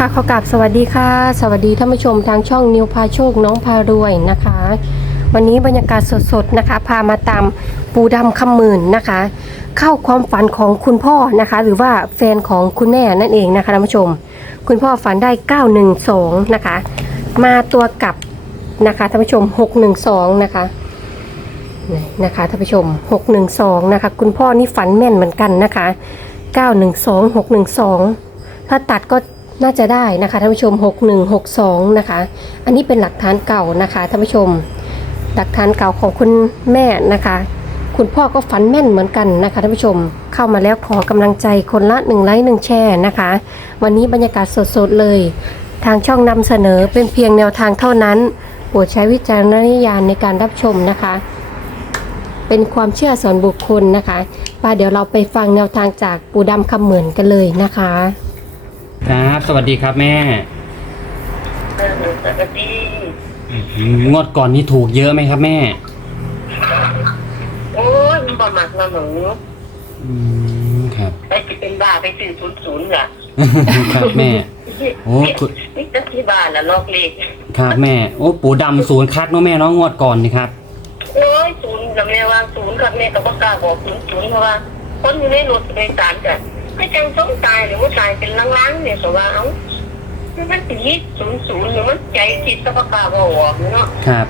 ค่ะขอกราบสวัสดีค่ะ สวัสดีท่านผู้ชมทางช่องนิวพาโชคน้องพารวยนะคะ วันนี้บรรยากาศสดๆนะคะ พามาตามปูดำคำหมื่นนะคะ เข้าความฝันของคุณพ่อนะคะ หรือว่าแฟนของคุณแม่นั่นเองนะคะท่านผู้ชม คุณพ่อฝันได้ 912 นะคะ มาตัวกลับนะคะท่านผู้ชม 612 นะคะนี่นะคะท่านผู้ชม 612 นะคะ คุณพ่อนี่ฝันแม่นเหมือนกันนะคะ 912 612 ถ้าตัดก็ น่าจะได้นะคะท่านผู้ชม 6162 นะคะ อันนี้เป็นหลักฐานเก่านะคะท่านผู้ชม หลักฐานเก่าของคุณแม่นะคะ คุณพ่อก็ฝันแม่นเหมือนกันนะคะท่านผู้ชม เข้ามาแล้วขอกำลังใจคนละหนึ่งไลค์หนึ่งแชร์นะคะ วันนี้บรรยากาศสดๆเลย ทางช่องนำเสนอเป็นเพียงแนวทางเท่านั้นโปรดใช้วิจารณญาณในการรับชมนะคะ เป็นความเชื่อส่วนบุคคลนะคะว่าเดี๋ยวเราไปฟังแนวทางจากปูดำคำเหมือนกันเลยนะคะ ครับ สวัสดีครับแม่ เออสวัสดีอืมงวดก่อนนี้ถูกเยอะไหมครับแม่โอ้ยมันบ่มักเราหนูอืมครับ ไปสิเป็นบ้าไปซื้อศูนย์ศูนย์ล่ะครับแม่ โอ้คุณ นี่จะที่บ้านละลอกเลขครับแม่ โอ้ปูดำศูนย์คัดเนาะแม่เนาะงวดก่อนนี่ครับ โอ้ยศูนย์กับแม่ว่าศูนย์กับแม่ก็บ่กล้าบอกศูนย์ศูนย์เพราะว่า คนอยู่ในรถในสารกัน ไม่จังสงตายหรือว่าตายเป็นล้างๆเนี่ยก็ว่าเอ้ามันสิศูนย์ศูนย์หรือมันใจคิดก็บ่กล้าบอกออกเนาะครับ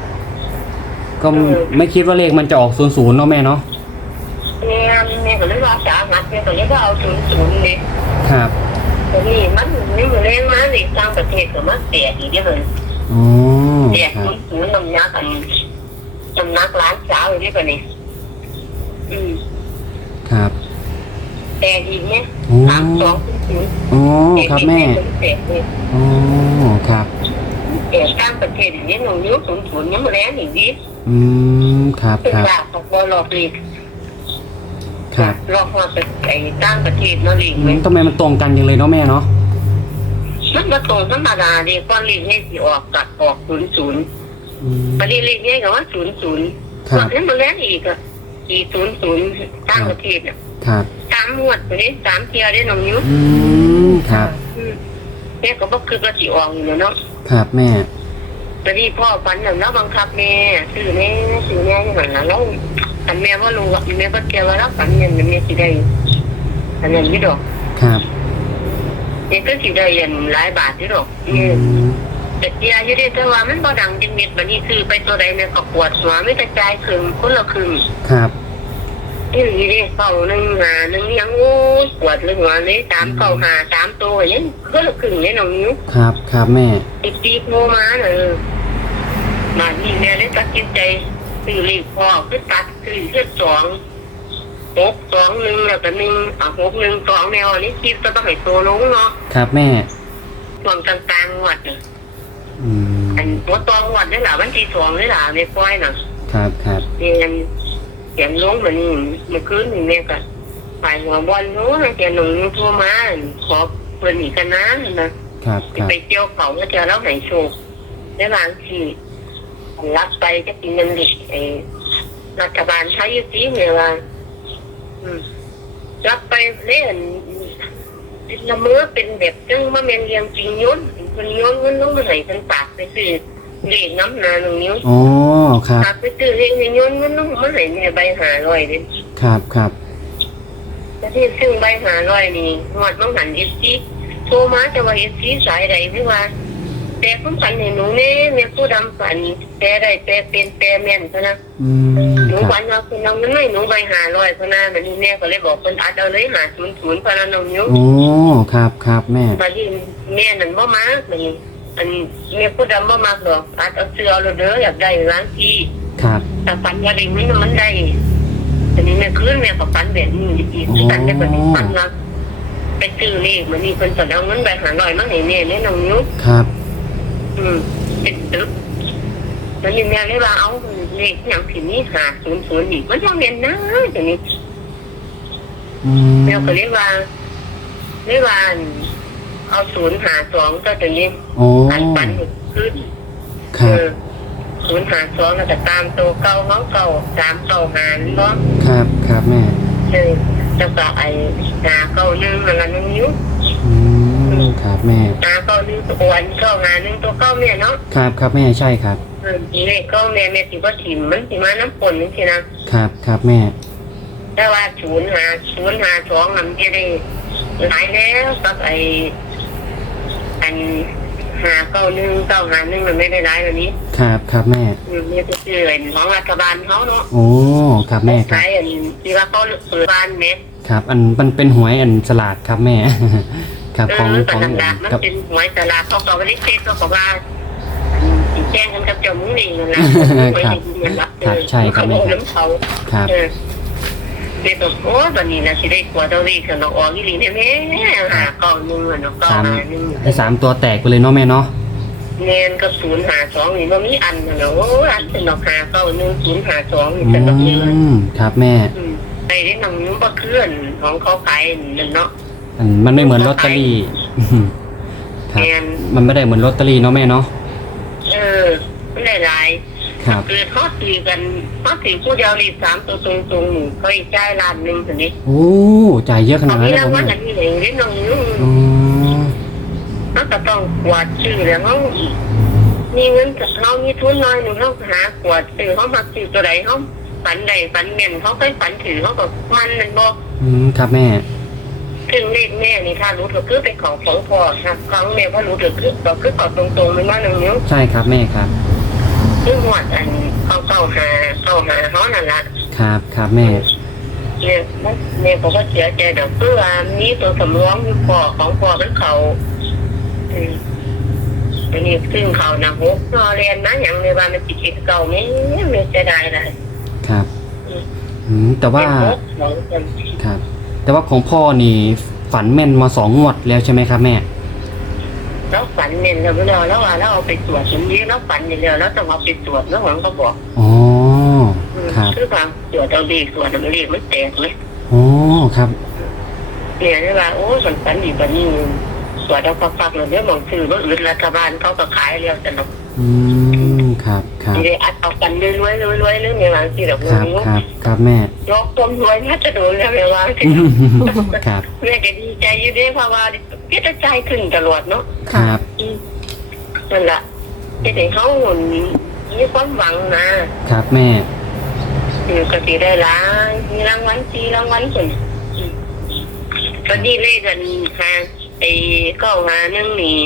ก็ไม่คิดว่าเลขมันจะออกศูนย์ศูนย์เนาะแม่เนาะแม่แม่ก็เลยว่าสาหัสแม่ก็เลยว่าเอาศูนย์ศูนย์เลยครับแต่นี่มันนี่มันเล่นมาในต่างประเทศก็มาแตกอีกเด้อเลยอ๋อแตกครับคุณสูงน้ำหนักอันน้ำหนักล้านสาวอยู่ที่ปะนี่อืมครับ แตกอีกเนี่ยโอ้สามสองศูนย์อ๋อครับแม่แตกเนี่ยอ๋อครับแตกต่างประเทศอย่างนี้หนูนิ้วศูนย์ศูนย์ยังมาแล้วอีกดิอืมครับเป็นครับหลักของบอลอกลีกครับลอกมาเป็นไอ้ต่างประเทศเนาะลีกอืไหมมทำไมมันตรงกันจังเลยเนาะแม่เนาะมันมาตรงธรรมดาเด็กก้อนลีกเนี่ยสิออกกัดออกศูนย์ศูนย์อืมประเด็นลีกเนี่ยก็ว่าศูนย์ศูนย์ครับนั้นมาแล้วอีกอะอีศูนย์ศูนย์ต่างประเทศอะ ครับ สามงวดไปนี้สามเทียได้น้องนิ้วอืมครับ อืมแม่ก็บอกคือก็สิออกอยู่เนาะครับแม่ตอนนี้พ่อฝันอย่างแล้วบังคับแม่ซื้อแม่ซื้อแม่อย่างนั้นแล้วอันแม่ว่ารู้ว่าแม่ก็เกี่ยวว่ารับฝันอย่างนี้แม่สิได้อันนั้นที่ดอกครับแม่ก็สิได้อย่างหลายบาทที่ดอกอืมแต่เดียวอยู่ได้แต่ว่ามันบ่ดังจริงเม็ดบัดนี้ซื้อไปตัวใดแม่ก็ปวดหัวไม่กระจายครึ่งคนละครึ่งครับ นี่นี่ดิเก้าหนึ่งหาหนึ่งยังโอ้ยปวดเลยหัวเลยสามเก้าหาสามตัวอย่างนี้คนละครึ่งเนี่ยน้องนิ้วครับครับแม่ติดตีโมมาเนอะมานี่แม่เลยตัดสินใจซื้อเลขพ่อคือตัดซื้อเพื่อสองหกสองหนึ่งแล้วก็หนึ่งอะหกหนึ่งสองแนวอันนี้คิดก็ต้องให้ตัวลงเนาะครับแม่ช่วงกลางๆวัดน่ะอืมอันหัวตองวัดนี่แหละวันที่สองนี่แหละในป้อยน่ะครับครับเรียน เสียงลงเหมือนเมื่อคืนนี่แม่ก็ไปหัวบอลนู้นเสียหนุ่มโทรมาขอเพื่อนอีกกันนะนะครับครับไปเที่ยวเขาก็จะแล้วไหนโชคได้บางทีรับไปจะเป็นเงินเด็กไอ้รัฐบาลใช้อยุติเนี่ยว่าอืมรับไปเล่นเป็นละเมือเป็นแบบจึงมาเมนเรียงจริงย้นคนย้นเงินต้องมาไหนกันปากไปซื้อ เลขน้ำหนาหนึ่งนิ้วอ๋อครับปากไปซื้อเลขในย้นเงินต้องมาไหนเนี่ยใบหาร้อยเลยครับครับแต่ที่ซึ่งใบหาร้อยนี่หมดต้องหันเอฟซีโทรมาจะว่าเอฟซีสายใดไม่ว่าแต่คุณฝันเห็นหนูเนี่ยแม่ผู้ดำฝันแต่ได้แต่เป็นแต่แม่นเท่านั้นอืมหนูครับวันเราคุณน้องนั้นไม่หนูใบหาลอยพนาบัดนี้แม่ก็เลยบอกคนอัดเอาเลยหาศูนย์ศูนย์พนันน้องนิ้วโอ้ครับครับแม่บัดนี้แม่นั่นบ่มาบัดนี้ อันแม่ผู้ดำบ่มาหรอกอัดเอาเสื้อเอาเด้ออยากได้ร้านที่ครับแต่ฝันว่าเด็กนี่มันได้อันนี้แม่คืนแม่ก็ฝันแบบนี้อีกคือกันได้บัดนี้ฝันว่าไปซื้อเลขมันนี่เพิ่นสนเอาเงินใบหาลอยมาให้แม่เนี่ยน้องนิ้วครับ อืมเป็นตึกมันนี่แม่เลยว่าเอาเลขอย่างที่นี่หาศูนย์ศูนย์อีกมันต้องเรียนนะแต่นี้อืมแมวก็เรียกว่าเรียกว่า เอาศูนย์หาสองก็จะนี้โอ้อันปันขึ้นคเอรับอศูนย์หาสองแล้วก็ตามตัวเก่าน้องเก่าสามเก่าหารเนาะครับครับแม่เออแล้วก็ไอ้หาเก่าหนึ่งแล้วก็หนึ่งนิ้วอืมครับแม่ หาเก่าตัวอันเก้าหาหนึ่งตัวเก้าแม่เนาะครับครับแม่ใช่ครับ เออทีเลขเก้าแม่แม่สิว่าถิ่มมันสิมาน้ำปนนี่สินะครับครับแม่ แต่ว่าศูนย์หาศูนย์หาสองมันจะได้หลายแล้วกับไอ อันหาเก้าหนึ่งเก้าหาหนึ่งมันไม่ได้หลายแบบนี้ครับครับแม่อืมนี่ก็คืออันของรัฐบาลเขาเนาะโอ้ครับแม่ครับ ขายอันที่ว่าเขาเปิดบ้านเม็ดครับ อันมันเป็นหวยอันสลากครับแม่ ครับเอของอของแต่ดังๆมันกับ เป็นหวยตลาดเขาก็ไม่ได้เช็คเขาก็ว่าสีแจ้งกันกับเจ้ามึงนี่นั่นแหละไม่ได้ยินกันละเออเขาบอกน้ำเขาครับ เออ เด็กบอกโอ้ตอนนี้นะสิได้กลัวเจ้าวีกันออกอีหลีแน่ๆหาเก้าหนึ่งอะเนาะเก้าสามหาหนึ่งให้สามตัวแตกไปเลยเนาะแม่เนาะเงินกับศูนย์หาสองนี่มันมีอันนะเนาะโอ้อันเป็นดอกหาเก้าหนึ่งศูนย์หาสองนี่อืเป็นดอกเงินมครับแม่อืมไปได้น้องนิ้วบ่เคลื่อนของเขาขายนั่นเนาะอันมันไม่เหมือนลอตเตอรี่ ครับแม่นมันไม่ได้เหมือนลอตเตอรี่เนาะแม่เนาะ เออไม่ได้หลาย ครับคือเขาตีกันเขาตีผู้เดียวรีบสามตัวตรงๆนี่เขาอีกจ่ายล้านหนึ่งทีนี้โอ้จ่ายเยอะขนาเขาดนั้นมีเลยรางผมวัลแม่อันนี้เองเล่นน้องนิ้วอ๋อเขาก็ต้องกวาดชื่อแล้วเขาอีกมีเงินเขามีทุนน้อยหนึ่งเขาหากวาดซื้อเขามาซื้อตัวใดเขาฝันใดฝันเมียนเขาเคยฝันถือเขาก็มันมันบอกอืมครับแม่ ถึงเลขแม่นี่ถ้ารู้ก็คือเป็นของของพ่อครับของแม่พ่อรู้ก็คือก็คือเอาตรงๆไม่ว่าหนึ่งนิ้ว ใช่ครับแม่ครับ คือหวดอันเขาเข้าหาเข้าหาเขานั่นแหละครับครับแม่ เนี่ยเนี่ยผมก็เสียใจเดี๋ยวเพื่อมีตัวสำรองอยู่พ่อของพ่อเป็นเขาอืมอันนี้ซึ่งเขานะฮกนอเรียนนะอย่างในบ้านมันติดคิดเก่าไม่ไม่เสียดายเลยครับอืมแต่ว่าเป็นฮกสองคนครับ แต่ว่าของพ่อนี่ฝันแม่นมาสองงวดแล้วใช่ไหมครับแม่ แล้วฝันเนี่ยเราไม่รอแล้วว่าแล้วเอาไปตรวจสมนี้แล้วฝันอย่างเดียวแล้วต้องเอาไปตรวจแล้วหวังเขาบอกอ๋ออืมครับคือความตรวจเอาดีตรวจเอาดีมันแตกเลยอ๋อครับเนี่ยนี่ว่าโอ้สันฝันดีกว่านี้ตรวจเอาปักๆเลยเดี๋ยวมองซื้อว่าอื่นรัฐบาลเขาก็ขายเรียวแต่เราอืม ครับครับไม่ได้อัดเอากันรวยๆรวยๆเรื่องในบางทีแบบครับนี้ครับ ครับแม่ยกต้มรวยน่าจะโดนแล้วในบางทีครับแม่ก็ดีใจอยู่ด้วยเพราะว่าพี่จะใจขึ้นตลอดเนาะครับอืมนั่นแหละที่เด็กเขามีความหวังนะ ครับแม่อืมก็ตีได้หลายมีรางวัลสีรางวัลคนอืมก็ดีเลขกันหาไอ้เก้าหาหนึ่งนี่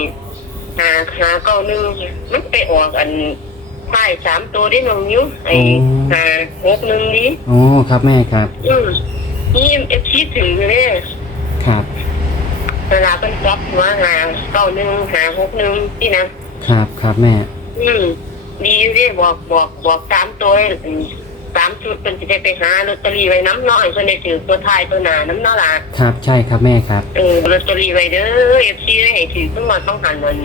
หาหาเก้าหนึ่งมันไปออกอัน ป้ายสามตัวได้น้องนิ้วไอ้หาหกหนึ่งนี้โอ้ครับแม่ครับ อืมนี่เอฟซีถือเลยครับเวลาเป็นจับหัวหาเก้าหนึ่งหาหกหนึ่งที่นะครับครับแม่ อืมดีอยู่ดิบอกบอกบอกสามตัวอืมสามชุดเป็นจะได้ไปหาลอตเตอรี่ไว้น้ำน้อยคนได้ถือตัวท้ายตัวหนาน้ำน้อละครับใช่ครับแม่ครับเออลอตเตอรี่ไว้เด้อเอฟซีได้ให้ถือขึ้นมาต้องหันมัน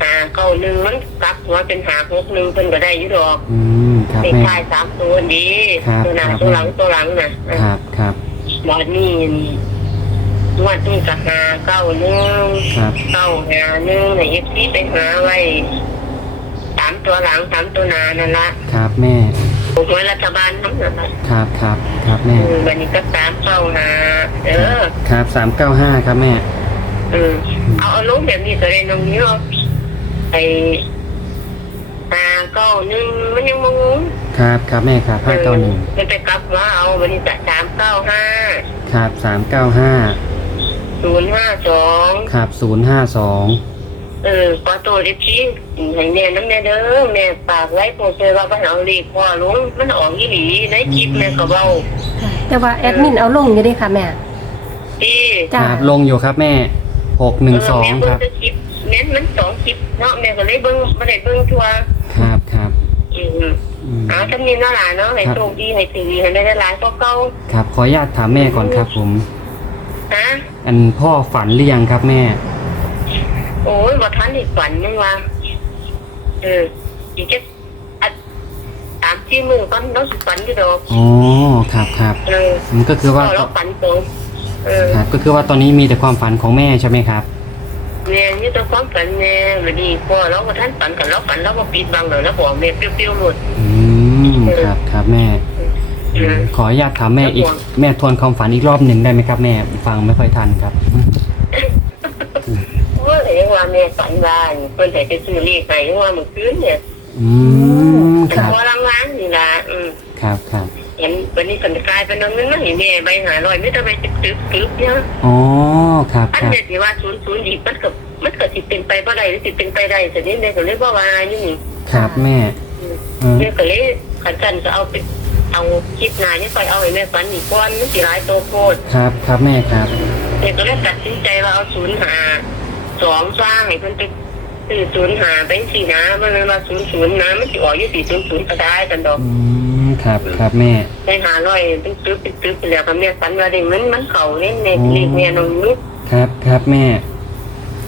หาเก้าหนึ่งมันกลับหัวเป็นหาหกหนึ่งเป็นก็ได้อยู่ดอกอืมครับเลขแม่ท้ายสามตัวดีครับตัวหน้าครับ ตัวหลังตัวหลังน่ะครับครับบอดนี่งวดนี้ก็หาเก้าหนึ่งครับเก้าหาหนึ่งในเอฟซีไปหาไว้สามตัวหลังสามตัวหนานั่นละครับแม่หวยรัฐบาลทั้งนั้นละครับครับครับแม่ อืมวันนี้ก็สามเก้าหาเออ ครับสามเก้าห้าครับแม่ เออเอาเอาลงแบบนี้ก็ได้น้องนี้เอา ไอหาเก้าหนึ่งมันยังมงงครับครับแม่ครับห้าเก้าหนึ่งมันไปกลับมาเอาวันนี้จะสามเก้าห้าครับสามเก้าห้าศูนย์ห้าสองครับศูนย์ห้าสองเออขอตัวดิพี่ให้แม่น้ำแม่เด้อแม่ฝากไว้โปรเซว่าปัญหาลีกพ่อลุงมันออกยี่หลีในคลิปแม่ก็เบาแต่ว่าแอดมินเอาลงอยู่เด้ค่ะแม่ที่คจ้ารับลงอยู่ครับแม่หกหนึ่งสองแม่คเบิ้งรับแต่คลิปแม่นมันสองค ลิปเนาะแม่ก็เลยเบิ้งไม่ได้เบิ้งทัวร์ครับครับอืมอืมเอ้าถ้ามีน่าหลานเนาะให้โชคดีให้ถือให้ได้หลายก็เก่าครับขออนุญาตถามแม่ก่อนครับผมฮะอันพ่อฝันหรือยังครับแม่ โอ้ยบ่ทันอีกฝันนึงว่าเอออีกแค่อัดสามที่มือก่อนเราสิฝันอยู่ดอกอ๋อครับครับเออมันก็คือว่าพอเราฝันตรงเออครับก็คือว่าตอนนี้มีแต่ความฝันของแม่ใช่ไหมครับ แม่นี่ตัวความฝันแม่วันนี้พ่อเราก็ท่านฝันกันเราฝันเราก็ปิดบังเลยแล้วบอกแม่เปรี้ยวๆหมดอืมครับครับแม่เออขออนุญาตถามแม่อีกครับผมแม่ทวนความฝันอีกรอบหนึ่งได้ไหมครับ แม่ฟังไม่ค่อยทันครับโอ้ยเองยังว่าแม่ฝันว่าเพิ่นให้ไปซื้อเลขให้ยังว่าเมื่อคืนเนี่ยอืมแต่ครับพอรางวัลนี่ล่ะอืมครับครับ เห็นวันนี้สันกลายเป็นน้องนึงมาเห็นแม่ใบหาลอยไม่ต้องไปตึกตึกตึกเนี่ยอ๋อครับอันครับ เนี้ยที่ว่าศูนย์ศูนย์ดีมันก็มันก็สิเป็นไปบ่ได้หรือสิเป็นไปได้แต่นี่แม่ก็เลยบ่ว่าอยู่นี่ครับแม่อืมแม่ก็เลยขันจันก็เอาไปเอาคลิปหน้านี่ค่อยเอาให้แม่ฝันอีกก้อนมันสิหลายโตโพดครับครับแม่ครับ แม่ก็เลยตัดสินใจว่าเอาศูนย์หาสองสร้างให้เพิ่นไปซื้อศูนย์หาไปสี่นะมันเลยว่าศูนย์ศูนย์นะมันสิออกอยู่สี่ศูนย์ศูนย์ก็ได้กันดอก อืม ครับครับแม่ไปหาร้อยตึ๊บตึ๊บตึ๊บตึ๊บไปแล้วก็แม่ฝันว่าได้มันมันเข้าเน้นในเลขแม่นองนุ๊กครับครับแม่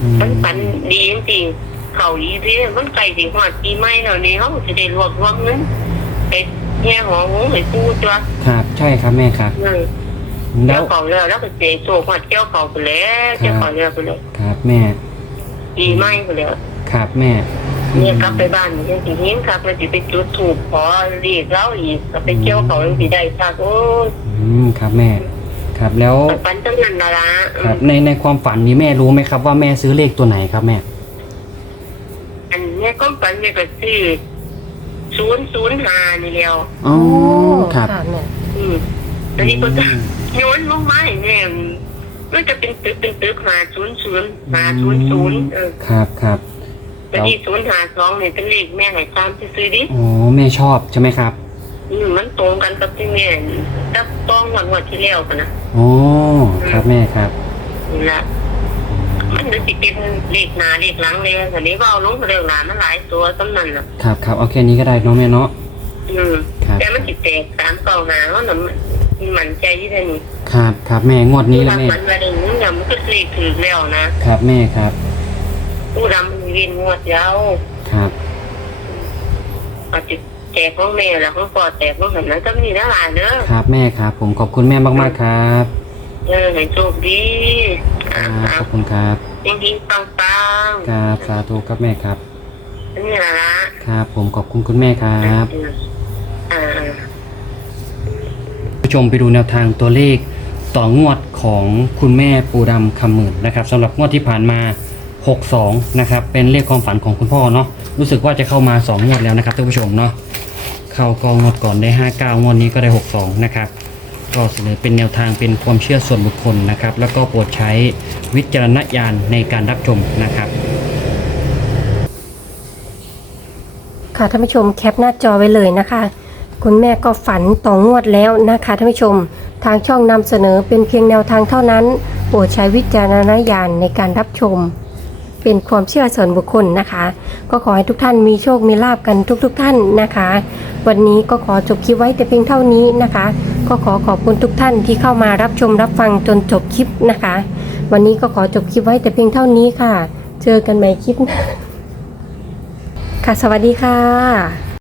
อืมมันฝันดีจริงๆเขาอีเด้มันไก่สิหอดปีใหม่แล้วนี่เขาจะได้รวบรวมเงินไปแง่หอหงไปกู้ตัวครับใช่ครับแม่ครับนั่นแล้เจ้าวเขาแล้วแล้วก็เจโซ่หอดเจ้าเขาไปแล้วเจ้าเขาแล้วไปแล้วครับแม่ปีใหม่ไปแล้วครับแม่ เนี่ยกลับไปบ้านยังสิเห็นครับมันสิไปจุดถูกขอเรียกเล่าอีกก็ไปเจ้าเขายังสิได้ครับโอ้ยอืมครับแม่ ครับแล้วฝันตั้งนั้นละละอืครับมในในความฝันนี้แม่รู้ไหมครับว่าแม่ซื้อเลขตัวไหนครับแม่อันนี้ก็ฝันเนี่ยก็ซื้อศูนย์ศูนย์ห้านี่แล้วอ๋อครับค่ะแม่อืมแล้วนี่ก็จะโยนลงมาให้แม่มันจะเป็นตึกเป็นตึกหาศูนย์ศูนย์หาศูนย์ศูนย์เออ ครับครับ แล้วที่ศูนย์หาสองเนี่ยเป็นเลขแม่ให้ตามที่ซื้อดิอ๋อแม่ชอบใช่ไหมครับอืมมันตรงกันกับที่แม่จับต้องวันวันที่แล้วกันนะอ๋อครับแม่ครับนี่ละมันจะติเป็นเลขหนาเลขหลังเลยแต่นี้ว่าเอาลงเร็วหนามันหลายตัวต้นนั้นน่ะครับครับเอาแค่นี้ก็ได้เน้องแม่เนาะอืมครับแต่มันติดแตกสามเก่าหนาเพราะมันมันใจที่ได้นี่ครับครับแม่งวดนี้แล้วผู้แม่ดำมันมาเองเนี่ยมันก็เลขถือแล้วนะครับแม่ครับผู้ดำมัน เวียนงวดยาวครับ อาจจะแตกของแม่แล้วของพ่อแตกของหันนั้นก็มีนะหลานเนอะครับแม่ครับ ผมขอบคุณแม่มากๆครับเออให้โชคดีคอ่ารับขอบคุณครับยังดีปังปังครับสาธุครับแม่ครับนี่แหละละครับ ผมขอบคุณคุณแม่ครับอ่าผู้ชมไปดูแนวทางตัวเลขต่องวดของคุณแม่ปูดำคำหมื่นนะครับสำหรับงวดที่ผ่านมา 62นะครับเป็นเลขความฝันของคุณพ่อเนาะรู้สึกว่าจะเข้ามา2งวดแล้วนะครับท่านผู้ชมเนาะเข้ากองงวดก่อนได้ 59งวดนี้ก็ได้ 62นะครับก็เสนอเป็นแนวทางเป็นความเชื่อส่วนบุคคลนะครับ แล้วก็โปรดใช้วิจารณญาณในการรับชมนะครับ ค่ะท่านผู้ชมแคปหน้าจอไว้เลยนะคะ คุณแม่ก็ฝันต่องวดแล้วนะคะท่านผู้ชม ทางช่องนำเสนอเป็นเพียงแนวทางเท่านั้น โปรดใช้วิจารณญาณในการรับชม เป็นความเชื่อส่วนบุคคลนะคะ ก็ขอให้ทุกท่านมีโชคมีลาบกันทุกๆทท่านนะคะ วันนี้ก็ขอจบคลิปไว้แต่เพียงเท่านี้นะคะ ก็ขอขอบคุณทุกท่านที่เข้ามารับชมรับฟังจนจบคลิปนะคะ วันนี้ก็ขอจบคลิปไว้แต่เพียงเท่านี้ค่ะ เจอกันใหม่คลิปค่ะสวัสดีค่ะ